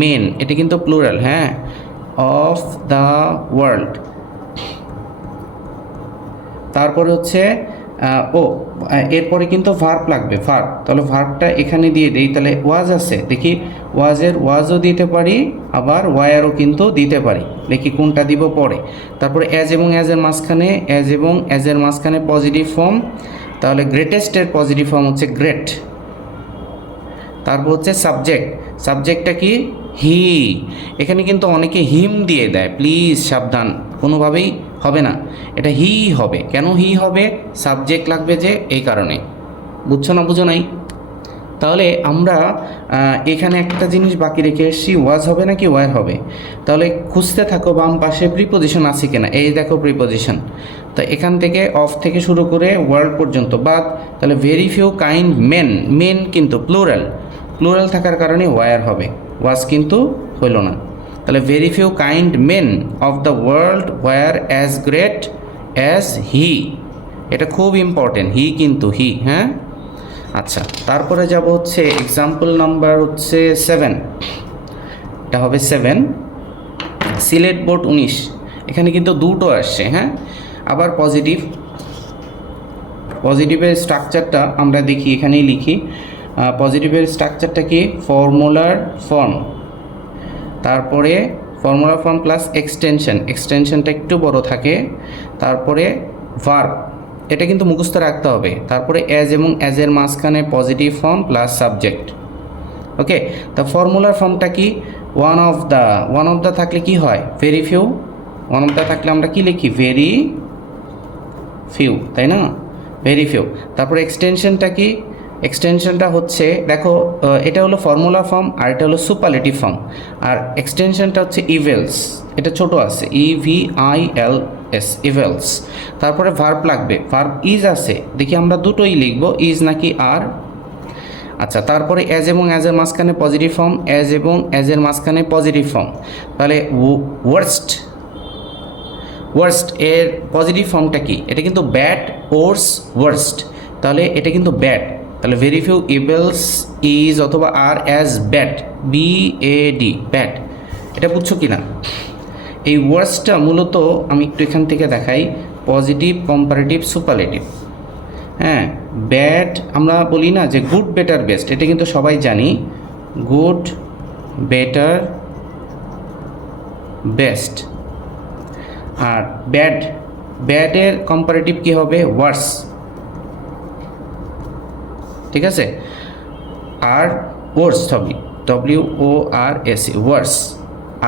men, এটা কিন্তু প্লুরাল, হ্যাঁ, অফ দ্য ওয়ার্ল্ড। তারপরে হচ্ছে এরপরে কিন্তু ভার্ব লাগবে, ভার্ব, তাহলে ভার্বটা এখানে দিয়ে দেই, তাহলে ওয়াজ আছে, দেখি ওয়াজও দিতে পারি, আবার ওয়ারও কিন্তু দিতে পারি, দেখি কোনটা দিব পরে। তারপরে অ্যাজ এবং অ্যাজের মাঝখানে, অ্যাজ এবং অ্যাজের মাঝখানে পজিটিভ ফর্ম, তাহলে গ্রেটেস্টের পজিটিভ ফর্ম হচ্ছে গ্রেট। তারপর হচ্ছে সাবজেক্ট, সাবজেক্টটা কি, হি, এখানে কিন্তু অনেকে হিম দিয়ে দেয়, প্লিজ সাবধান, কোনোভাবেই হবে না, এটা হি হবে। কেন হি হবে, সাবজেক্ট লাগবে যে, এই কারণে, বুঝছো না, বুঝো নাই? তাহলে আমরা এখানে একটা জিনিস বাকি রেখে এসেছি, ওয়াজ হবে নাকি ওয়ার হবে, তাহলে খুঁজতে থাকো বাম পাশে প্রিপোজিশন আছে কিনা, এই দেখো প্রিপোজিশন, তো এখান থেকে অফ থেকে শুরু করে ওয়ার্ল্ড পর্যন্ত বাদ, তাহলে very few kind men, men কিন্তু প্লুরাল, প্লুরাল থাকার কারণে ওয়ার হবে, ওয়াজ কিন্তু হইল না। তাহলে very few kind men of the world were as great as he, এটা খুব ইম্পর্টেন্ট, হি কিন্তু হি, হ্যাঁ। আচ্ছা, তারপরে যাব হচ্ছে এক্সাম্পল নাম্বার হচ্ছে 7, এটা হবে 7, সিলেট বোর্ড 19, এখানে কিন্তু দুটো আসছে, হ্যাঁ, আবার পজিটিভের স্ট্রাকচারটা আমরা দেখি, এখানেই লিখি, পজিটিভের স্ট্রাকচারটা কি, ফর্মুলার ফর্ম, তারপরে ফর্মুলা ফর্ম প্লাস এক্সটেনশন, এক্সটেনশনটা একটু বড় থাকে, তারপরে ভার্ব, এটা কিন্তু মুখস্থ রাখতে হবে, তারপরে অ্যাজ এবং অ্যাজের মাঝখানে পজিটিভ ফর্ম প্লাস সাবজেক্ট, ওকে। তা ফর্মুলার ফর্মটা কি, ওয়ান অফ দ্য থাকলে কি হয়, very few, one of the থাকলে আমরা কি লিখি, ভেরি ফিউ, তাই না, ভেরি ফিউ। তারপরে এক্সটেনশনটা কি, এক্সটেনশনটা হচ্ছে দেখো, এটা হলো ফর্মুলা ফর্ম আর এটা হলো সুপারলেটিভ ফর্ম, আর এক্সটেনশনটা হচ্ছে ইভেলস, এটা ছোট আছে, EVILS, ইভেলস। তারপরে ভার্ব লাগবে, ভার্ব ইজ আছে, দেখি আমরা দুটোই লিখব, ইজ নাকি আর। আচ্ছা, তারপরে অ্যাজ এবং অ্যাজের মাঝখানে পজিটিভ ফর্ম, অ্যাজ এবং অ্যাজের মাঝখানে পজিটিভ ফর্ম, তাহলে ওয়ার্স্ট এর পজিটিভ ফর্মটা কি, এটা কিন্তু ব্যাড, ওয়ার্স্ট, তাহলে এটা কিন্তু ব্যাড, তাহলে ভেরি ফিউ ইভেলস ইজ অথবা আর অ্যাজ ব্যাড, BAD, ব্যাড, এটা বুঝছো কি না? এই ওয়ার্সটা মূলত আমি একটু এখান থেকে দেখাই, পজিটিভ, কম্পারেটিভ, সুপারলেটিভ। হ্যাঁ, ব্যাড আমরা বলি না যে গুড, বেটার, বেস্ট, এটা কিন্তু সবাই জানি, গুড, বেটার, বেস্ট। আর ব্যাডের কম্পারেটিভ কি হবে? ওয়ার্স, ঠিক আছে? আর ওয়ার্স হবে WORS, ওয়ার্স।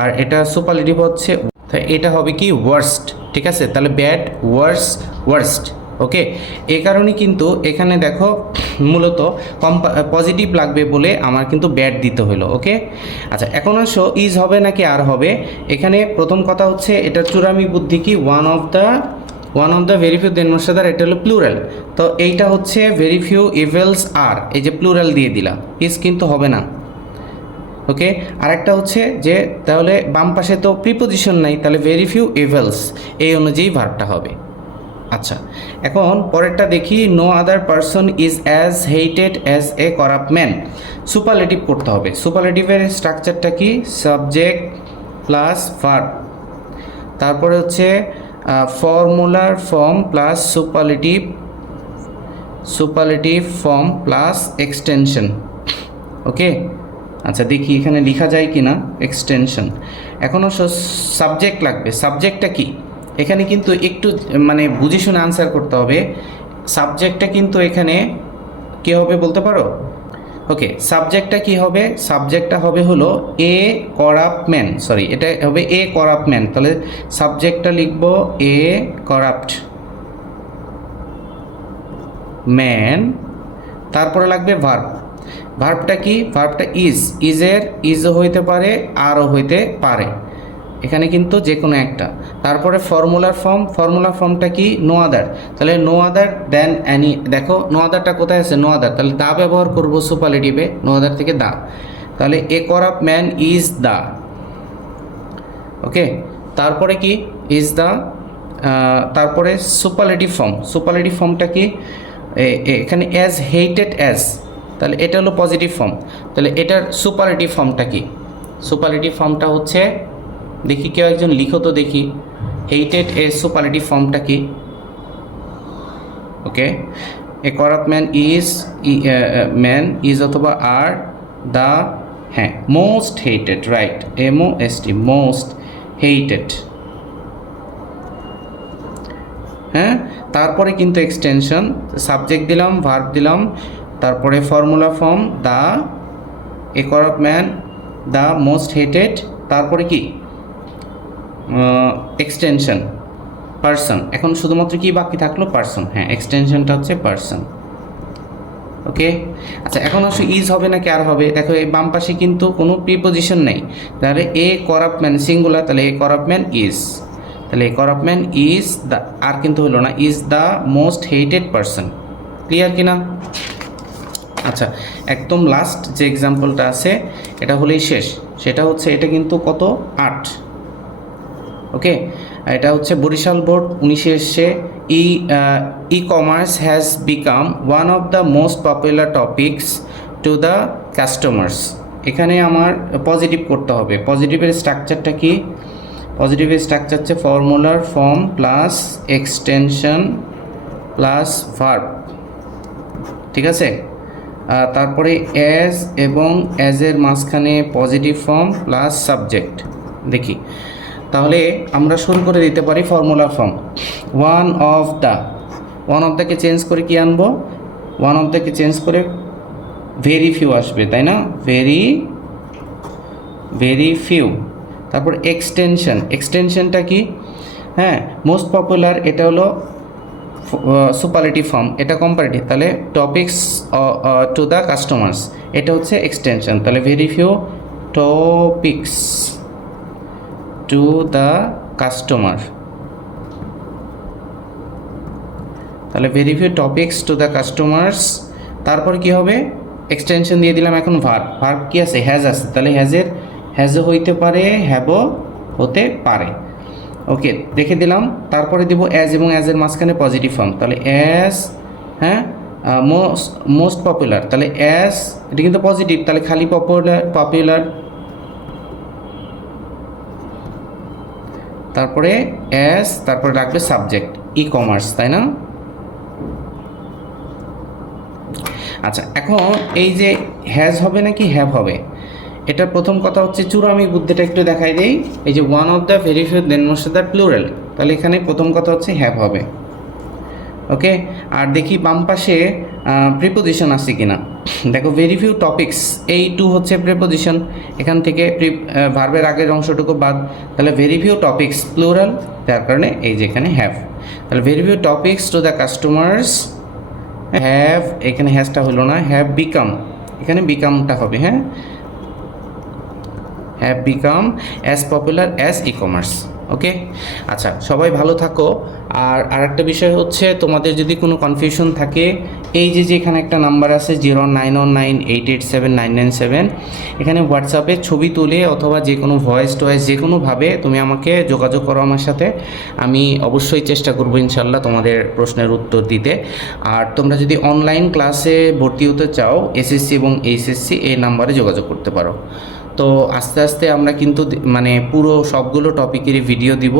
আর এটা সুপারলেটিভ হচ্ছে, তাই এটা হবে কি? ওয়ার্স্ট, ঠিক আছে? তাহলে ব্যাড, ওয়ার্স, ওয়ার্স্ট। ওকে, এই কারণে কিন্তু এখানে দেখো মূলত পজিটিভ লাগবে বলে আমার কিন্তু ব্যাড দিতে হলো। ওকে, আচ্ছা, এখন আসো ইজ হবে নাকি আর হবে। এখানে প্রথম কথা হচ্ছে এটার চূড়ামি বুদ্ধি কি? One of the very few দেনমর্যাদার, এটা হলো প্লুরাল। তো এইটা হচ্ছে ভেরি ফিউ ইভেলস আর, এই যে প্লুরাল দিয়ে দিলাম, ইজ কিন্তু হবে না। ওকে, আরেকটা হচ্ছে যে তাহলে বাম পাশে তো প্রিপোজিশন নাই, তাহলে ভেরি ফিউ ইভেলস এই অনুযায়ী ভার্বটা হবে। আচ্ছা, এখন পরেরটা দেখি, no other person is as hated as a corrupt man. Superlative করতে হবে। সুপারলেটিভের স্ট্রাকচারটা কি? সাবজেক্ট প্লাস ভার্ব, তারপরে হচ্ছে ফর্মুলার form plus superlative form plus extension. Okay, আচ্ছা দেখি এখানে লেখা যায় কি না এক্সটেনশন। এখনও সাবজেক্ট লাগবে। সাবজেক্টটা কি? এখানে কিন্তু একটু মানে বুঝে শুনে আনসার করতে হবে। সাবজেক্টটা কিন্তু এখানে কী হবে বলতে পারো? ওকে, সাবজেক্টটা কি হবে? সাবজেক্টটা হবে হলো এ করাপ্ট ম্যান, সরি এটা হবে এ করাপ্ট ম্যান। তাহলে সাবজেক্টটা লিখব এ করাপ্ট ম্যান, তারপরে লাগবে ভার্ব। ভার্বটা কি? ভার্বটা ইজও হইতে পারে, আরও হইতে পারে, এখানে কিন্তু যে কোনো একটা। তারপরে ফর্মুলার ফর্মটা কি? No other. তাহলে নো আদার দেন অ্যানি, দেখো নো আদারটা কোথায় আছে? নো আদার, তাহলে দা ব্যবহার করব সুপারলেটিভে, নো আদার থেকে দা। তাহলে এ করাপ্ট ম্যান ইজ দা। ওকে, তারপরে কি? ইজ দা, তারপরে সুপারলেটিভ ফর্মটা কি? এখানে অ্যাজ হেটেড অ্যাজ, তাহলে এটা হলো পজিটিভ ফর্ম। তাহলে এটার সুপারলেটিভ ফর্মটা কি? সুপারলেটিভ ফর্মটা হচ্ছে, দেখি কেউ একজন লিখো তো দেখি, হেটেড এর সুপারলেটিভ ফর্মটা কি? ওকে, এ করাপ্ট ম্যান ইজ অথবা আর দ্য, হ্যাঁ most hated, right, MOST, most hated. হ্যাঁ, তারপরে কিন্তু এক্সটেনশন, সাবজেক্ট দিলাম, ভার্ব দিলাম, তারপরে formula form the, A corrupt man, the most hated, তারপরে কি? Extension person. এখন শুধুমাত্র কি বাকি থাকলো? পারসন। হ্যাঁ, এক্সটেনশনটা হচ্ছে পারসন। ওকে, আচ্ছা এখন আসলে ইজ হবে নাকি আর হবে। দেখো এই বাম পাশে কিন্তু কোনো প্রিপোজিশন নেই, তাহলে এ করাপ্ট ম্যান সিঙ্গুলার, তাহলে এ করাপ্ট ম্যান ইজ, তাহলে এ করাপ্ট ম্যান ইজ দ্য, আর কিন্তু হলো না, is the most hated person. Clear কিনা? আচ্ছা, একদম লাস্ট যে এক্সাম্পলটা আছে এটা হলেই শেষ। সেটা হচ্ছে, এটা কিন্তু কত? 8। ওকে, এটা হচ্ছে বরিশাল বোর্ড 19-এ এসছে। E-commerce has become one of the most popular topics to the customers. এখানে আমার পজিটিভ করতে হবে। পজিটিভের স্ট্রাকচারটা কি? পজিটিভের স্ট্রাকচার হচ্ছে ফর্মুলার form plus extension plus verb, ঠিক আছে? তারপরে অ্যাজ এবং অ্যাজের মাঝখানে পজিটিভ ফর্ম প্লাস সাবজেক্ট। দেখি তাহলে আমরা শুরু করে দিতে পারি ফর্মুলা ফর্ম। ওয়ান অফ দ্যকে চেঞ্জ করে কি আনবো? ওয়ান অফ দ্যকে চেঞ্জ করে ভেরি ফিউ আসবে, তাই না? Very few. তারপর এক্সটেনশনটা কি? হ্যাঁ, মোস্ট পপুলার, এটা হলো সুপারলেটিভ ফর্ম, এটা কম্পারেটিভ, তাহলে টপিকস টু দ্য কাস্টমার্স, এটা হচ্ছে এক্সটেনশন। তাহলে very few topics to the customer, তাহলে very few topics to the customers. তারপর কি হবে? এক্সটেনশন দিয়ে দিলাম। এখন ভার্ব কি আছে? হ্যাজ আছে, তাহলে হ্যাজও হইতে পারে, হ্যাভও হতে পারে। ওকে, দেখে দিলাম। তারপরে দিব অ্যাজ এবং অ্যাজের মাঝখানে পজিটিভ ফর্ম, তাহলে অ্যাজ, হ্যাঁ মোস্ট পপুলার, তাহলে অ্যাজ, এটা কিন্তু পজিটিভ, তাহলে খালি পপুলার, তারপরে এস, তারপরে রাখবে সাবজেক্ট ই কমার্স, তাই না? আচ্ছা, এখন এই যে হ্যাজ হবে নাকি হ্যাভ হবে, এটার প্রথম কথা হচ্ছে চূড়ামি বুদ্ধিটা একটু দেখাই দেই। এই যে one of the very few than most of the plural, তাহলে এখানে প্রথম কথা হচ্ছে হ্যাভ হবে। ওকে, আর দেখি বাম পাশে প্রিপোজিশন আছে কিনা। দেখো ভেরি ফিউ টপিকস, এই টু হচ্ছে প্রিপোজিশন, এখান থেকে ভার্বের আগের অংশটুকু বাদ, তাহলে ভেরি ফিউ টপিকস প্লুরাল, তার কারণে এই যে এখানে হ্যাভ। তাহলে very few topics to the customers have, এখানে হ্যাজটা হলো না, হ্যাভ বিকাম, এখানে বিকামটা হবে, হ্যাঁ, have become as popular as e commerce. Okay, আচ্ছা সবাই ভালো থাকো। আর আরেকটা বিষয় হচ্ছে, তোমাদের যদি কোনো কনফিউশন থাকে, এই যে এখানে একটা নাম্বার আছে 09198879997, এখানে হোয়াটসঅ্যাপে ছবি তুলে অথবা যে কোনো ভয়েস টয়েস যে কোনোভাবে তুমি আমাকে যোগাযোগ করো আমার সাথে, আমি অবশ্যই চেষ্টা করবো ইনশাল্লাহ তোমাদের প্রশ্নের উত্তর দিতে। আর তোমরা যদি অনলাইন ক্লাসে ভর্তি হতে চাও এসএসসি এবং এইচএসসি, এই নাম্বারে যোগাযোগ করতে পারো। তো আস্তে আস্তে আমরা কিন্তু মানে পুরো সবগুলো টপিকেরই ভিডিও দিব।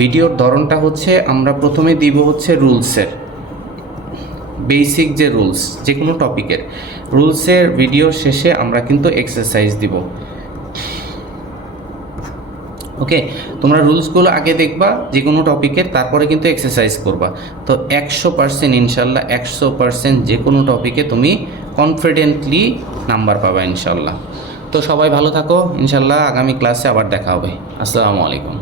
ভিডিওর ধরনটা হচ্ছে, আমরা প্রথমে দিব হচ্ছে রুলসের বেসিক যে রুলস, যে কোনো টপিকের রুলসের ভিডিও শেষে আমরা কিন্তু এক্সারসাইজ দিব। ওকে, তোমরা রুলসগুলো আগে দেখবা যে কোনো টপিকের, তারপরে কিন্তু এক্সারসাইজ করবা। তো 100% ইনশাল্লাহ 100% যে কোনো টপিকে তুমি কনফিডেন্টলি নাম্বার পাবা ইনশাল্লাহ। তো সবাই ভালো থাকো, ইনশাল্লাহ আগামী ক্লাসে আবার দেখা হবে। আসসালামু আলাইকুম।